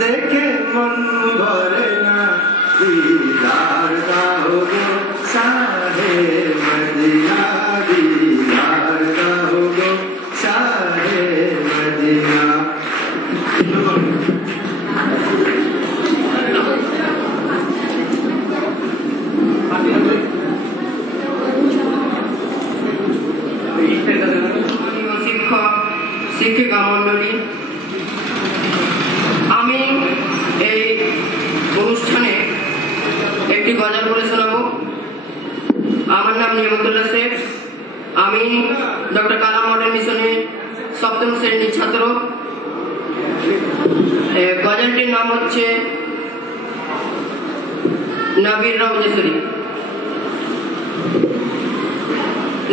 देखे मन भरे ना दीदार दाओगे शाहे मदीना दीदार दाओगे शाहे मदीना শিক্ষিকা মন্ডলী আমি এই অনুষ্ঠানে একটি গজল বলে শোনাবো। আমার নাম নিয়ামতুল্লাহ শেখ, আমি ডক্টর কালাম মডেল মিশনের সপ্তম শ্রেণীর ছাত্র। গজলটির নাম হচ্ছে নবীর রওজা শরীফ।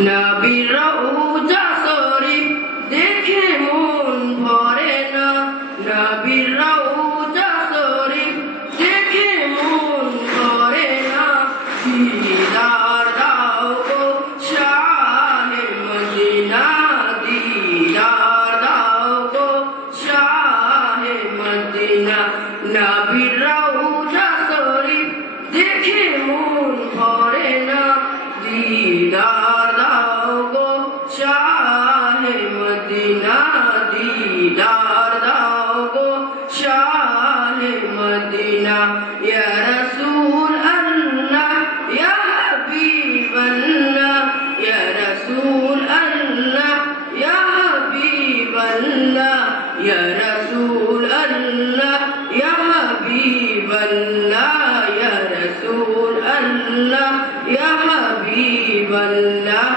নবীর রওজা শরীফ দেখে মন ভরে না, নবীর রওজা শরীফ দেখে মন ভরে না, দিদার দাও গো শাহে মদিনা দিদার দাও গো শাহে মদিনা। নবীর রওজা শরীফ দেখে মন ভরে না, দিদার দাও গো শাহে মদিনা দিদার দাও গো শাহে মদিনা। ইয়া রাসূল আল্লাহ ইয়া হাবিব আল্লাহ, ইয়া রাসূল আল্লাহ ইয়া হাবিব আল্লাহ, ইয়া রাসূল আল্লাহ ইয়া হাবিব আল্লাহ, ইয়া রাসূল আল্লাহ ইয়া হাবিব আল্লাহ।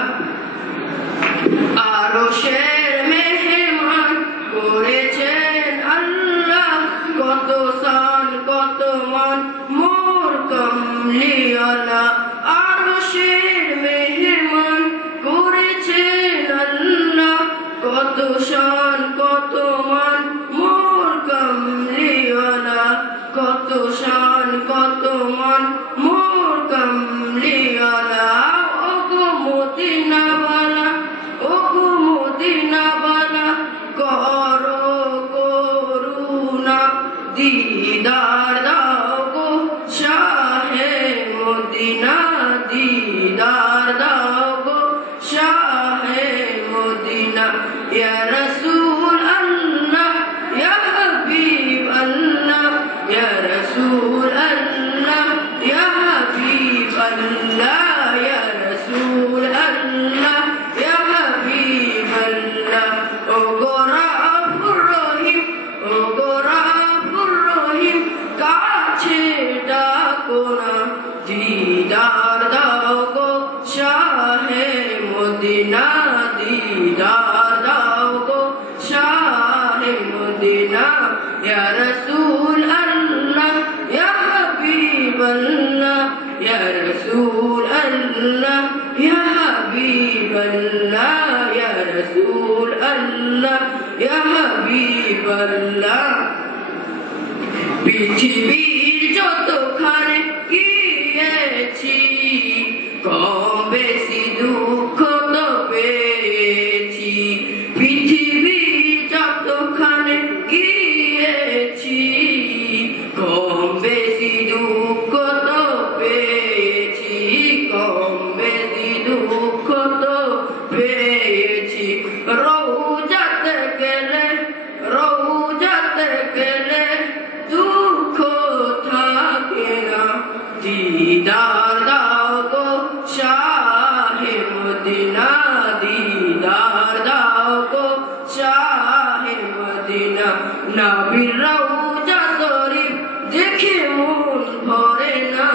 আরশের মেহমান করেছেন আল্লাহ, কত শান কত মান মোর কমলিওয়ালা। আরশের মেহমান করেছেন আল্লাহ, কত শান কত মান মোর কমলিওয়ালা, কত শান কত মান মোর কমলিওয়ালা। ওগো মদিনাওয়ালা ওগো মদিনাওয়ালা করো করুণা, দিদার দাও গো শাহে মদিনা দিদার দাও গো শাহে মদিনা। ইয়া রাসূল আল্লাহ ইয়া হাবিব আল্লাহ, ইয়া রাসূল আল্লাহ ইয়া হাবিব আল্লাহ, ইয়া রাসূল আল্লাহ ইয়া হাবিব আল্লাহ। ওগো রাব্বুর রহিম ওগো রাব্বুর রহিম কাছে ডাকো না, দিদার দাও গো শাহে মদিনা দিদার দাও গো শাহে মদিনা। ইয়া রাসূল আল্লাহ ইয়া হাবিব আল্লাহ, ইয়া রাসূল আল্লাহ ইয়া হাবিব আল্লাহ, ইয়া রাসূল আল্লাহ ইয়া হাবিব আল্লাহ। পৃথিবীর যতখানে গিয়েছি কম বেশি দুঃখ তো পেয়েছি, পৃথিবীর যতখানে গিয়েছি কম বেশি দুঃখ তো পেয়েছি, কম বেশি দুঃখ তো পেয়েছি। রওজাতে গেলে রওজাতে গেলে দুঃখ থাকে না, দিদার দাও গো শাহে মদিনা দিদার দাও গো শাহে মদিনা। নবীর রওজা শরীফ দেখে মন ভরে না,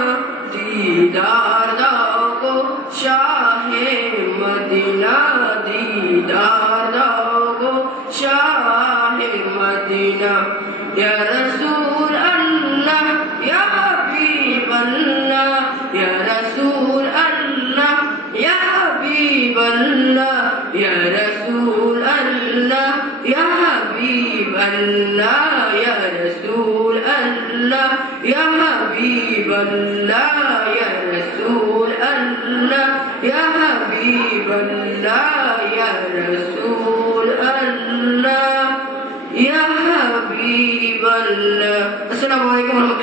দিদার দাও গো শাহে মদিনা দিদার দাও গো শাহে মদিনা। ইয়া রাসূল আল্লাহ ইয়া হাবিব আল্লাহ, ইয়া রাসূল আল্লাহ ইয়া হাবিব আল্লাহ, ইয়া রাসূল আল্লাহ ইয়া হাবিব আল্লাহ, ইয়া রাসূল আল্লাহ ইয়া হাবিব আল্লাহ, ইয়া রাসূল আল্লাহ ইয়া হাবিব আল্লাহ, ইয়া রাসূল আল্লাহ ইয়া হাবিব আল্লাহ। সবাইকে ভালো